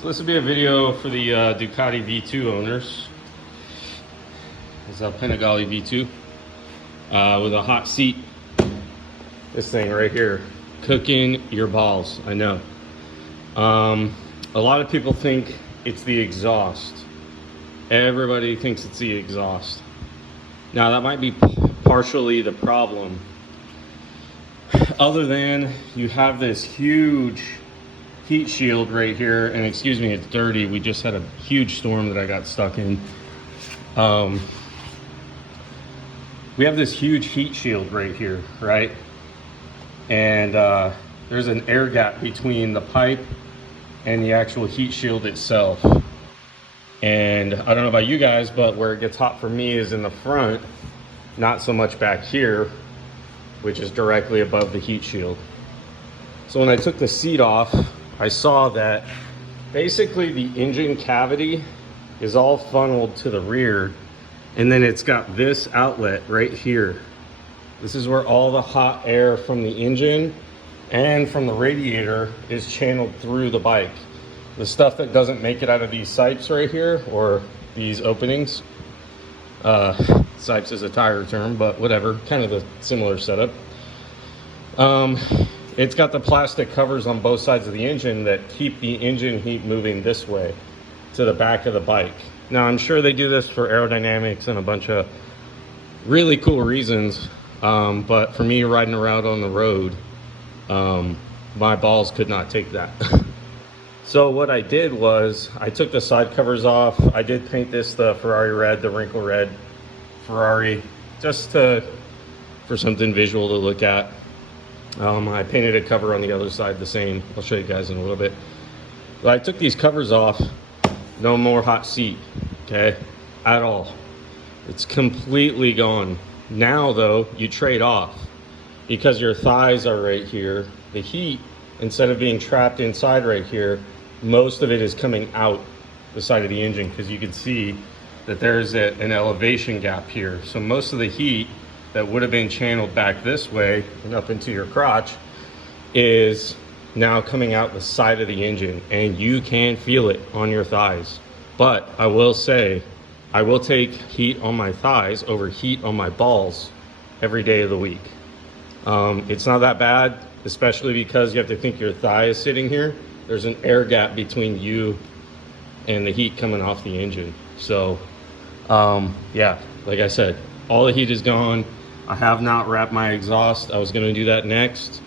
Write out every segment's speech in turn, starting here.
So this will be a video for the Ducati V2 owners. It's a Panigale V2 with a hot seat. This thing right here, cooking your balls. I know. A lot of people think it's the exhaust. Everybody thinks it's the exhaust. Now that might be partially the problem. Other than you have this huge heat shield right here, and excuse me, it's dirty. We just had a huge storm that I got stuck in. We have this huge heat shield right here, right? And there's an air gap between the pipe and the actual heat shield itself. And I don't know about you guys, but where it gets hot for me is in the front, not so much back here, which is directly above the heat shield. So when I took the seat off, I saw that basically the engine cavity is all funneled to the rear, and then it's got this outlet right here. This is where all the hot air from the engine and from the radiator is channeled through the bike. The stuff that doesn't make it out of these sipes right here, or these openings, sipes is a tire term, but whatever, kind of a similar setup. It's got the plastic covers on both sides of the engine that keep the engine heat moving this way to the back of the bike. Now I'm sure they do this for aerodynamics and a bunch of really cool reasons, but for me riding around on the road, my balls could not take that. So what I did was I took the side covers off. I did paint this the Ferrari red, the wrinkle red Ferrari, just for something visual to look at. I painted a cover on the other side the same. I'll show you guys in a little bit. But I took these covers off. No more hot seat, okay, at all. It's completely gone. Now though, you trade off because your thighs are right here. The heat, instead of being trapped inside right here, most of it is coming out the side of the engine, because you can see that there's an elevation gap here. So most of the heat that would have been channeled back this way and up into your crotch is now coming out the side of the engine, and you can feel it on your thighs. But I will say, I will take heat on my thighs over heat on my balls every day of the week. It's not that bad, especially because you have to think your thigh is sitting here. There's an air gap between you and the heat coming off the engine. So yeah, like I said, all the heat is gone. I have not wrapped my exhaust. I was going to do that next.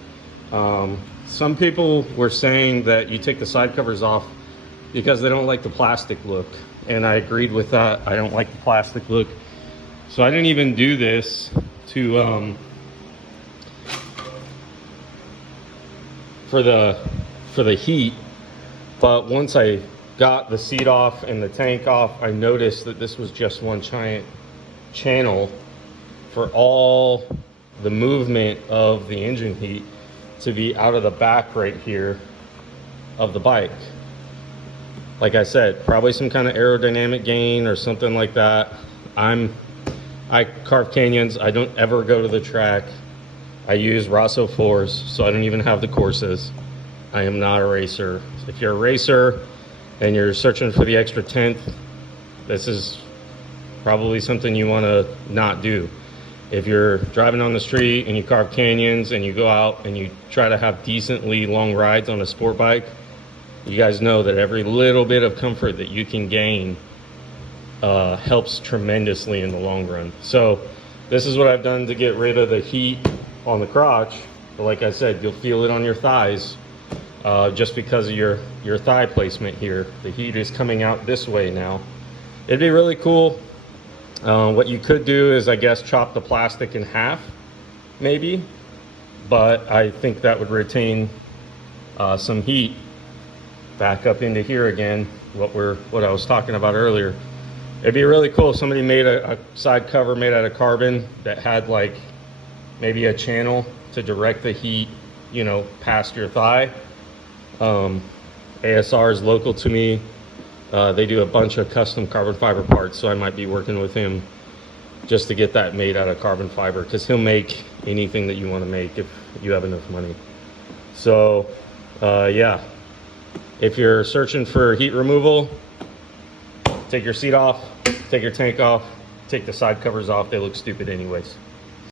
Some people were saying that you take the side covers off because they don't like the plastic look, and I agreed with that. I don't like the plastic look, so I didn't even do this to for the heat. But once I got the seat off and the tank off, I noticed that this was just one giant channel for all the movement of the engine heat to be out of the back right here of the bike. Like I said, probably some kind of aerodynamic gain or something like that. I carve canyons. I don't ever go to the track. I use Rosso 4s, so I don't even have the courses. I am not a racer. If you're a racer and you're searching for the extra tenth, this is probably something you want to not do. If you're driving on the street and you carve canyons and you go out and you try to have decently long rides on a sport bike, you guys know that every little bit of comfort that you can gain helps tremendously in the long run. So this is what I've done to get rid of the heat on the crotch. But like I said, you'll feel it on your thighs just because of your thigh placement here. The heat is coming out this way now. It'd be really cool. What you could do is, I guess, chop the plastic in half, maybe, but I think that would retain some heat back up into here again, what I was talking about earlier. It'd be really cool if somebody made a side cover made out of carbon that had like maybe a channel to direct the heat, you know, past your thigh. ASR is local to me. They do a bunch of custom carbon fiber parts, so I might be working with him just to get that made out of carbon fiber, because he'll make anything that you want to make if you have enough money. So yeah, If you're searching for heat removal, take your seat off, take your tank off, take the side covers off. They look stupid anyways.